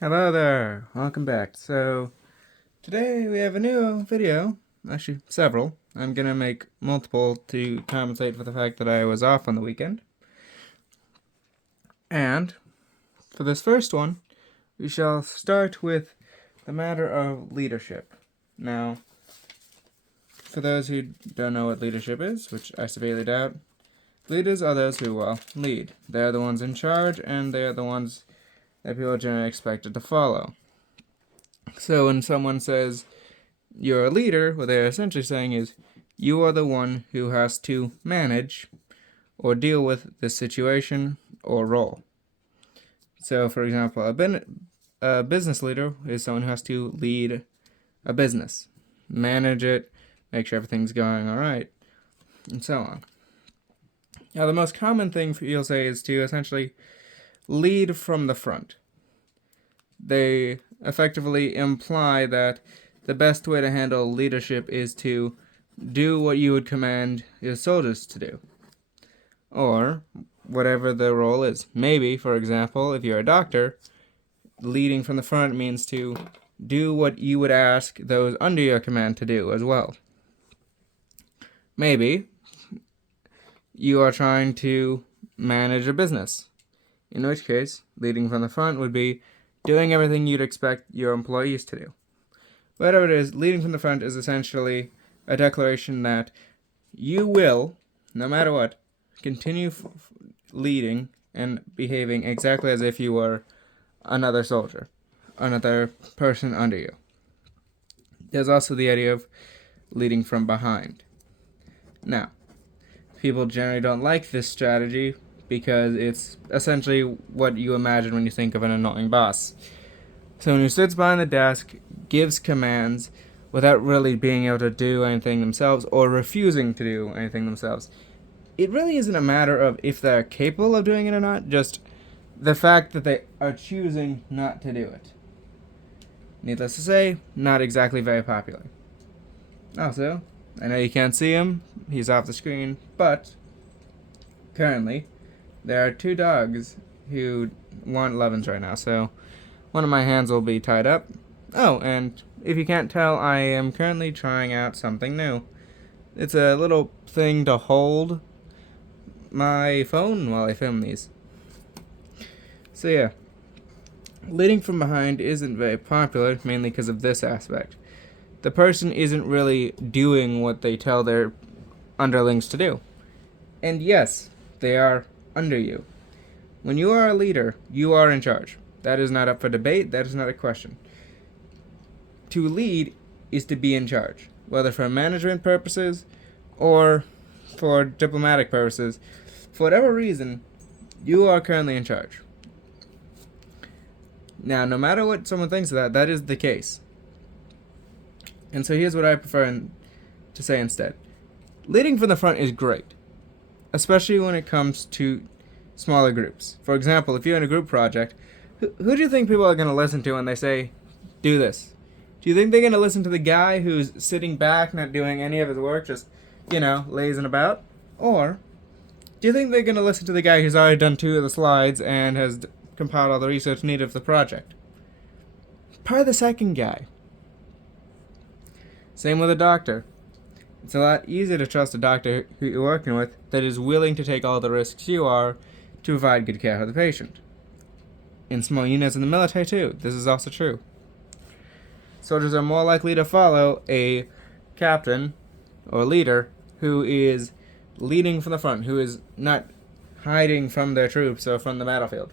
Hello there, welcome back. So, today we have a new video, actually several. I'm gonna make multiple to compensate for the fact that I was off on the weekend. And, for this first one, we shall start with the matter of leadership. Now, for those who don't know what leadership is, which I severely doubt, leaders are those who, lead. They're the ones in charge, and they're the ones that people are generally expected to follow. So when someone says you're a leader, what they're essentially saying is you are the one who has to manage or deal with this situation or role. So, for example, a business leader is someone who has to lead a business, manage it, make sure everything's going all right, and so on. Now, the most common thing you'll say is to essentially lead from the front. They effectively imply that the best way to handle leadership is to do what you would command your soldiers to do, or whatever the role is. Maybe, for example, if you're a doctor, leading from the front means to do what you would ask those under your command to do as well. Maybe you are trying to manage a business, in which case, leading from the front would be doing everything you'd expect your employees to do. Whatever it is, leading from the front is essentially a declaration that you will, no matter what, continue leading and behaving exactly as if you were another soldier, another person under you. There's also the idea of leading from behind. Now, people generally don't like this strategy because it's essentially what you imagine when you think of an annoying boss. Someone who sits behind the desk, gives commands without really being able to do anything themselves or refusing to do anything themselves. It really isn't a matter of if they're capable of doing it or not, just the fact that they are choosing not to do it. Needless to say, not exactly very popular. Also, I know you can't see him, he's off the screen, but currently, there are two dogs who want lovin's right now, so one of my hands will be tied up. Oh, and if you can't tell, I am currently trying out something new. It's a little thing to hold my phone while I film these. So yeah, leading from behind isn't very popular, mainly because of this aspect. The person isn't really doing what they tell their underlings to do. And yes, they are under you. When you are a leader, you are in charge. That is not up for debate, that is not a question. To lead is to be in charge, whether for management purposes or for diplomatic purposes. For whatever reason, you are currently in charge. Now, no matter what someone thinks of that, that is the case. And so here's what I prefer to say instead. Leading from the front is great, especially when it comes to smaller groups. For example, if you're in a group project, who do you think people are going to listen to when they say, do this? Do you think they're going to listen to the guy who's sitting back, not doing any of his work, just, lazing about? Or do you think they're going to listen to the guy who's already done 2 of the slides and has compiled all the research needed for the project? Probably the second guy. Same with a doctor. It's a lot easier to trust a doctor who you're working with that is willing to take all the risks you are to provide good care for the patient. In small units in the military too, this is also true. Soldiers are more likely to follow a captain or leader who is leading from the front, who is not hiding from their troops or from the battlefield.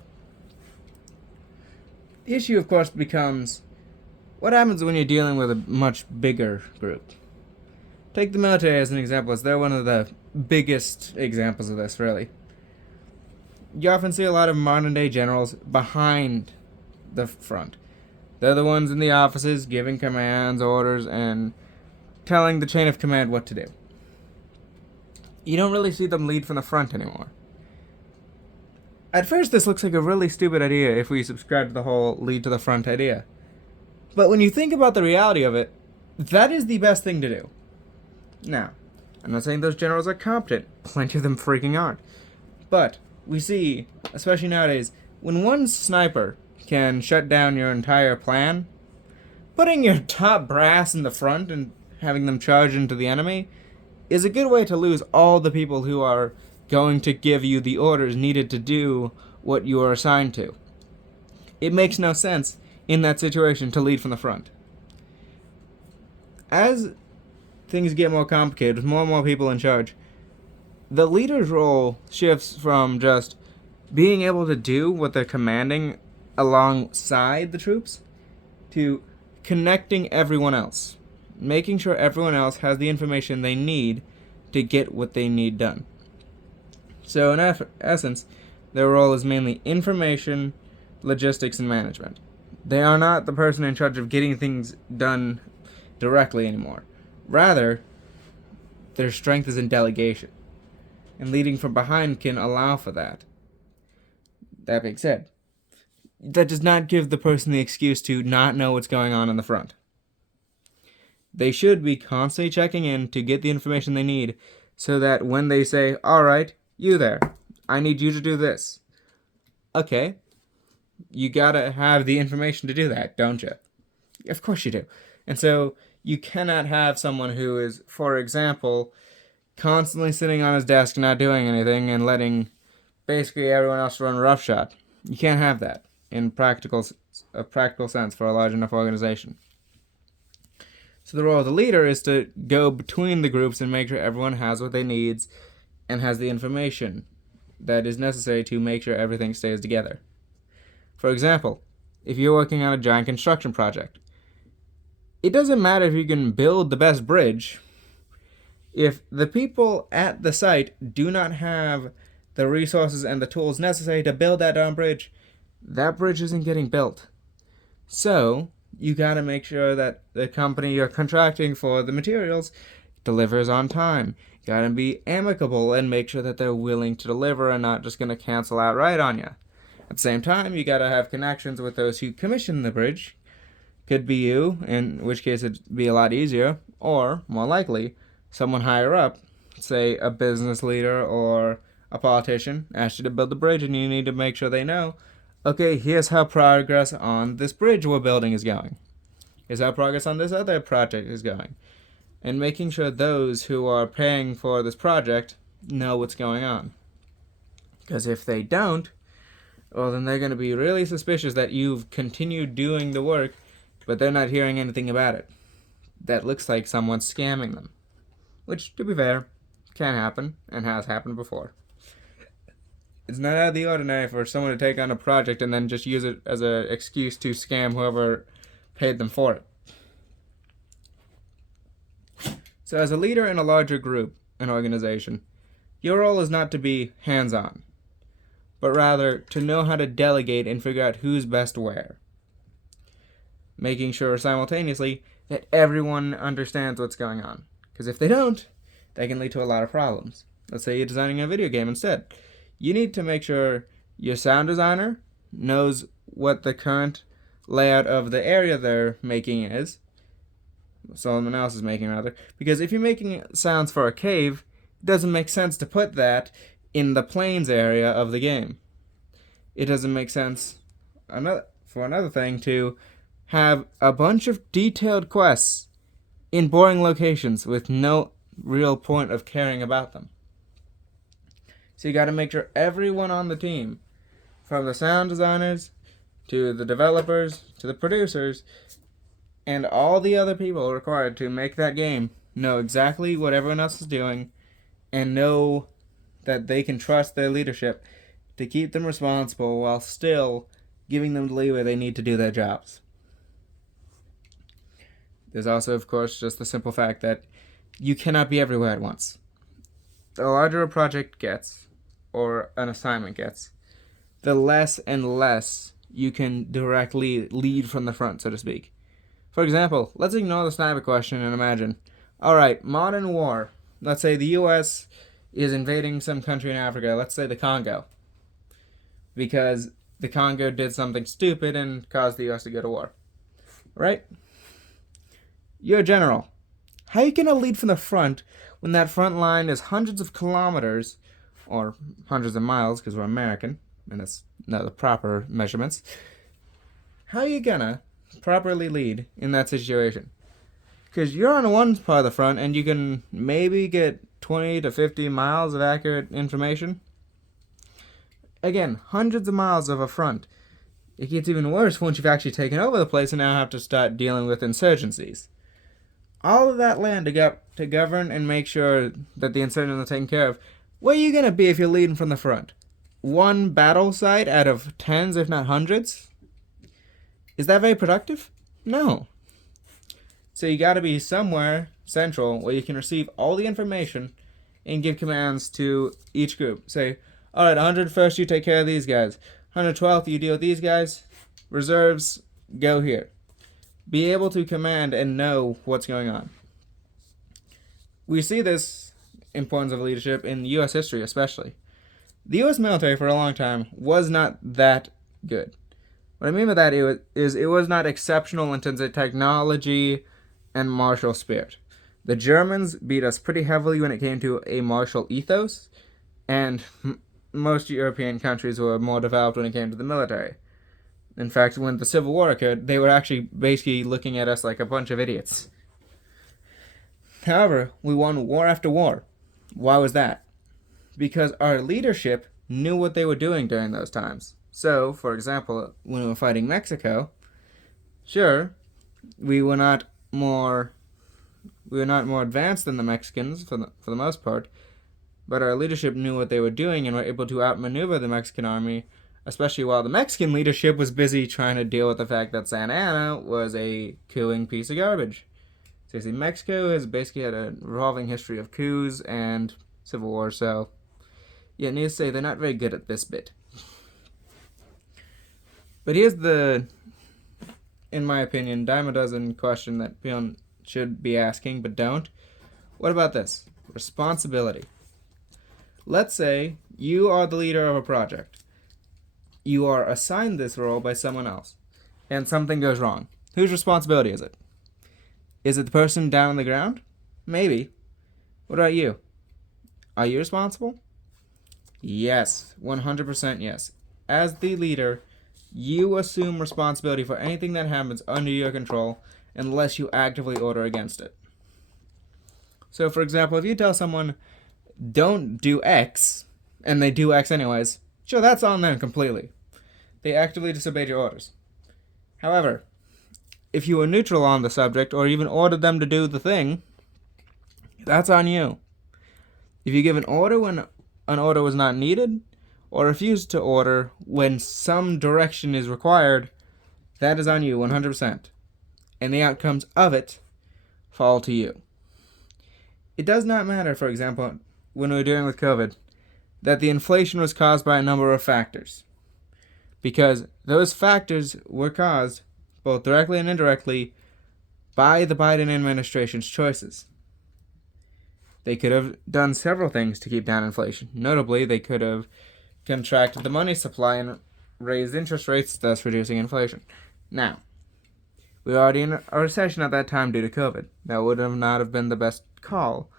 The issue, of course, becomes what happens when you're dealing with a much bigger group. Take the military as an example, as they're one of the biggest examples of this, really. You often see a lot of modern-day generals behind the front. They're the ones in the offices giving commands, orders, and telling the chain of command what to do. You don't really see them lead from the front anymore. At first, this looks like a really stupid idea if we subscribe to the whole lead to the front idea. But when you think about the reality of it, that is the best thing to do. Now, I'm not saying those generals are competent. Plenty of them freaking aren't. But we see, especially nowadays, when one sniper can shut down your entire plan, putting your top brass in the front and having them charge into the enemy is a good way to lose all the people who are going to give you the orders needed to do what you are assigned to. It makes no sense in that situation to lead from the front. As things get more complicated, with more and more people in charge, the leader's role shifts from just being able to do what they're commanding alongside the troops to connecting everyone else, making sure everyone else has the information they need to get what they need done. So in essence, their role is mainly information, logistics, and management. They are not the person in charge of getting things done directly anymore. Rather, their strength is in delegation, and leading from behind can allow for that. That being said, that does not give the person the excuse to not know what's going on in the front. They should be constantly checking in to get the information they need so that when they say, all right, you there, I need you to do this. Okay, you gotta have the information to do that, don't you? Of course you do. And so you cannot have someone who is, for example, constantly sitting on his desk not doing anything and letting basically everyone else run roughshod. You can't have that in practical sense for a large enough organization. So the role of the leader is to go between the groups and make sure everyone has what they need and has the information that is necessary to make sure everything stays together. For example, if you're working on a giant construction project, it doesn't matter if you can build the best bridge. If the people at the site do not have the resources and the tools necessary to build that darn bridge, that bridge isn't getting built. So, you gotta make sure that the company you're contracting for the materials delivers on time. You gotta be amicable and make sure that they're willing to deliver and not just gonna cancel outright on you. At the same time, you gotta have connections with those who commission the bridge. Could be you, in which case it'd be a lot easier, or, more likely, someone higher up, say a business leader or a politician, asks you to build the bridge and you need to make sure they know, okay, here's how progress on this bridge we're building is going. Here's how progress on this other project is going. And making sure those who are paying for this project know what's going on. Because if they don't, well, then they're going to be really suspicious that you've continued doing the work, but they're not hearing anything about it. That looks like someone's scamming them. Which, to be fair, can happen and has happened before. It's not out of the ordinary for someone to take on a project and then just use it as an excuse to scam whoever paid them for it. So as a leader in a larger group, an organization, your role is not to be hands-on, but rather to know how to delegate and figure out who's best where. Making sure simultaneously that everyone understands what's going on. Because if they don't, that can lead to a lot of problems. Let's say you're designing a video game instead. You need to make sure your sound designer knows what the current layout of the area they're making is. Someone else is making, rather. Because if you're making sounds for a cave, it doesn't make sense to put that in the plains area of the game. It doesn't make sense, for another thing, to have a bunch of detailed quests in boring locations with no real point of caring about them. So you got to make sure everyone on the team, from the sound designers to the developers to the producers and all the other people required to make that game, know exactly what everyone else is doing and know that they can trust their leadership to keep them responsible while still giving them the leeway they need to do their jobs. There's also, of course, just the simple fact that you cannot be everywhere at once. The larger a project gets, or an assignment gets, the less and less you can directly lead from the front, so to speak. For example, let's ignore the sniper question and imagine, alright, modern war. Let's say the US is invading some country in Africa, let's say the Congo, because the Congo did something stupid and caused the US to go to war. Right? You're a general. How are you going to lead from the front when that front line is hundreds of kilometers, or hundreds of miles, because we're American, and that's not the proper measurements, how are you gonna properly lead in that situation? Because you're on one part of the front and you can maybe get 20 to 50 miles of accurate information. Again, hundreds of miles of a front. It gets even worse once you've actually taken over the place and now have to start dealing with insurgencies. All of that land to govern and make sure that the insurgents are taken care of. Where are you going to be if you're leading from the front? One battle site out of tens, if not hundreds? Is that very productive? No. So you got to be somewhere central where you can receive all the information and give commands to each group. Say, all right, 101st, you take care of these guys. 112th, you deal with these guys. Reserves, go here. Be able to command and know what's going on. We see this importance of leadership in U.S. history, especially. The U.S. military, for a long time, was not that good. What I mean by that is it was not exceptional in terms of technology and martial spirit. The Germans beat us pretty heavily when it came to a martial ethos, and most European countries were more developed when it came to the military. In fact, when the Civil War occurred, they were actually basically looking at us like a bunch of idiots. However, we won war after war. Why was that? Because our leadership knew what they were doing during those times. So, for example, when we were fighting Mexico, sure, we were not more advanced than the Mexicans for the most part, but our leadership knew what they were doing and were able to outmaneuver the Mexican army, especially while the Mexican leadership was busy trying to deal with the fact that Santa Anna was a cooing piece of garbage. So you see, Mexico has basically had a revolving history of coups and civil war, so yeah, needless to say, they're not very good at this bit. But here's the, in my opinion, dime a dozen question that people should be asking but don't. What about this? Responsibility. Let's say you are the leader of a project. You are assigned this role by someone else, and something goes wrong. Whose responsibility is it? Is it the person down on the ground? Maybe. What about you? Are you responsible? Yes, 100% yes. As the leader, you assume responsibility for anything that happens under your control unless you actively order against it. So, for example, if you tell someone, don't do X, and they do X anyways, sure, that's on them completely. They actively disobeyed your orders. However, if you were neutral on the subject or even ordered them to do the thing, that's on you. If you give an order when an order was not needed, or refuse to order when some direction is required, that is on you 100%. And the outcomes of it fall to you. It does not matter, for example, when we were dealing with COVID, that the inflation was caused by a number of factors. Because those factors were caused, both directly and indirectly, by the Biden administration's choices. They could have done several things to keep down inflation. Notably, they could have contracted the money supply and raised interest rates, thus reducing inflation. Now, we were already in a recession at that time due to COVID. That would not have been the best call.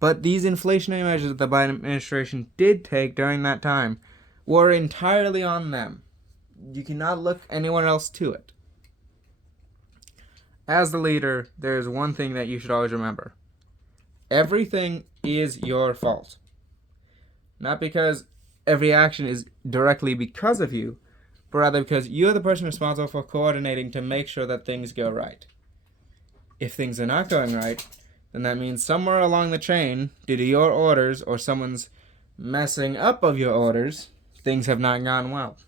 But these inflationary measures that the Biden administration did take during that time were entirely on them. You cannot look anyone else to it. As the leader, there is one thing that you should always remember. Everything is your fault. Not because every action is directly because of you, but rather because you're the person responsible for coordinating to make sure that things go right. If things are not going right, then that means somewhere along the chain, due to your orders or someone's messing up of your orders, things have not gone well.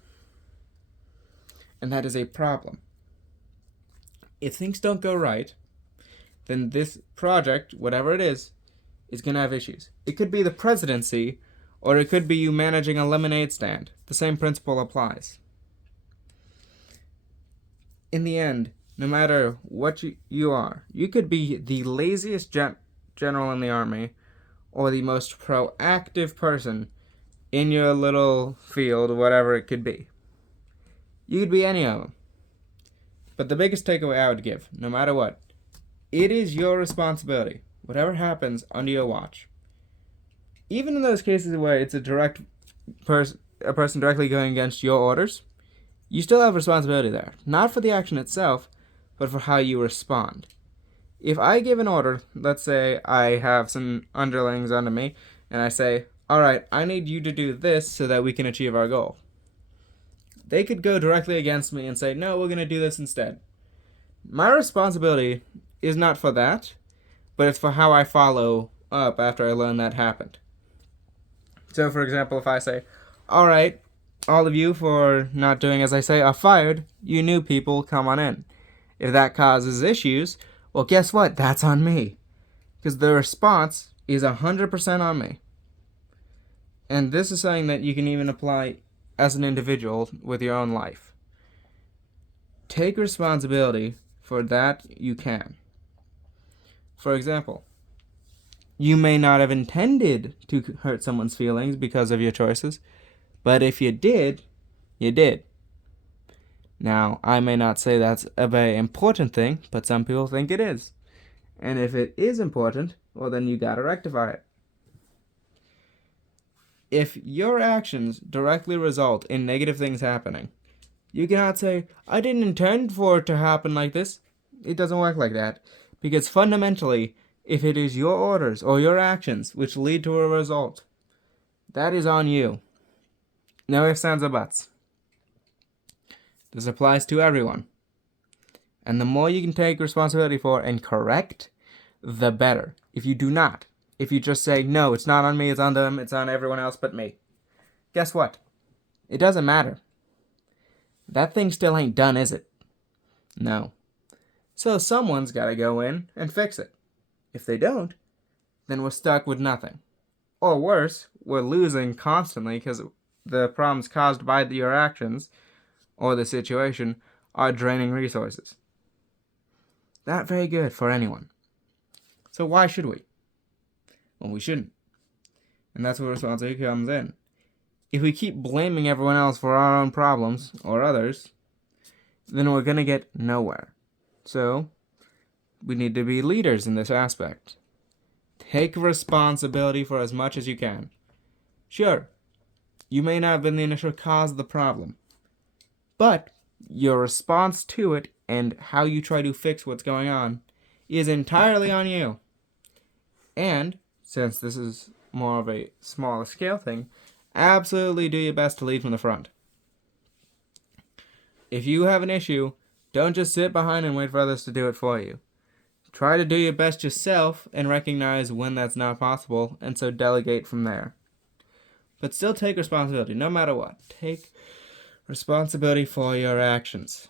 And that is a problem. If things don't go right, then this project, whatever it is going to have issues. It could be the presidency, or it could be you managing a lemonade stand. The same principle applies. In the end, no matter what you are, you could be the laziest general in the army, or the most proactive person in your little field, whatever it could be. You could be any of them. But the biggest takeaway I would give, no matter what, it is your responsibility, whatever happens under your watch. Even in those cases where it's a person directly going against your orders, You still have responsibility there, not for the action itself, but for how you respond. If I give an order, let's say I have some underlings under me, and I say, all right, I need you to do this so that we can achieve our goal. They could go directly against me and say, no, we're going to do this instead. My responsibility is not for that, but it's for how I follow up after I learn that happened. So, for example, if I say, all right, all of you for not doing as I say are fired, you new people come on in. If that causes issues, well, guess what? That's on me. Because the response is 100% on me. And this is something that you can even apply as an individual with your own life. Take responsibility for that you can. For example, you may not have intended to hurt someone's feelings because of your choices, but if you did, you did. Now, I may not say that's a very important thing, but some people think it is. And if it is important, well, then you gotta rectify it. If your actions directly result in negative things happening, you cannot say, I didn't intend for it to happen like this. It doesn't work like that. Because fundamentally, if it is your orders or your actions which lead to a result, that is on you. No ifs, ands, or buts. This applies to everyone. And the more you can take responsibility for and correct, the better. If you do not, if you just say, no, it's not on me, it's on them, it's on everyone else but me, guess what? It doesn't matter. That thing still ain't done, is it? No. So someone's got to go in and fix it. If they don't, then we're stuck with nothing. Or worse, we're losing constantly because the problems caused by your actions or the situation are draining resources. Not very good for anyone. So why should we? Well, we shouldn't. And that's where responsibility comes in. If we keep blaming everyone else for our own problems, or others, then we're going to get nowhere. So, we need to be leaders in this aspect. Take responsibility for as much as you can. Sure, you may not have been the initial cause of the problem, but your response to it and how you try to fix what's going on is entirely on you. And, since this is more of a smaller scale thing, absolutely do your best to lead from the front. If you have an issue, don't just sit behind and wait for others to do it for you. Try to do your best yourself and recognize when that's not possible, and so delegate from there. But still take responsibility, no matter what. Take responsibility for your actions.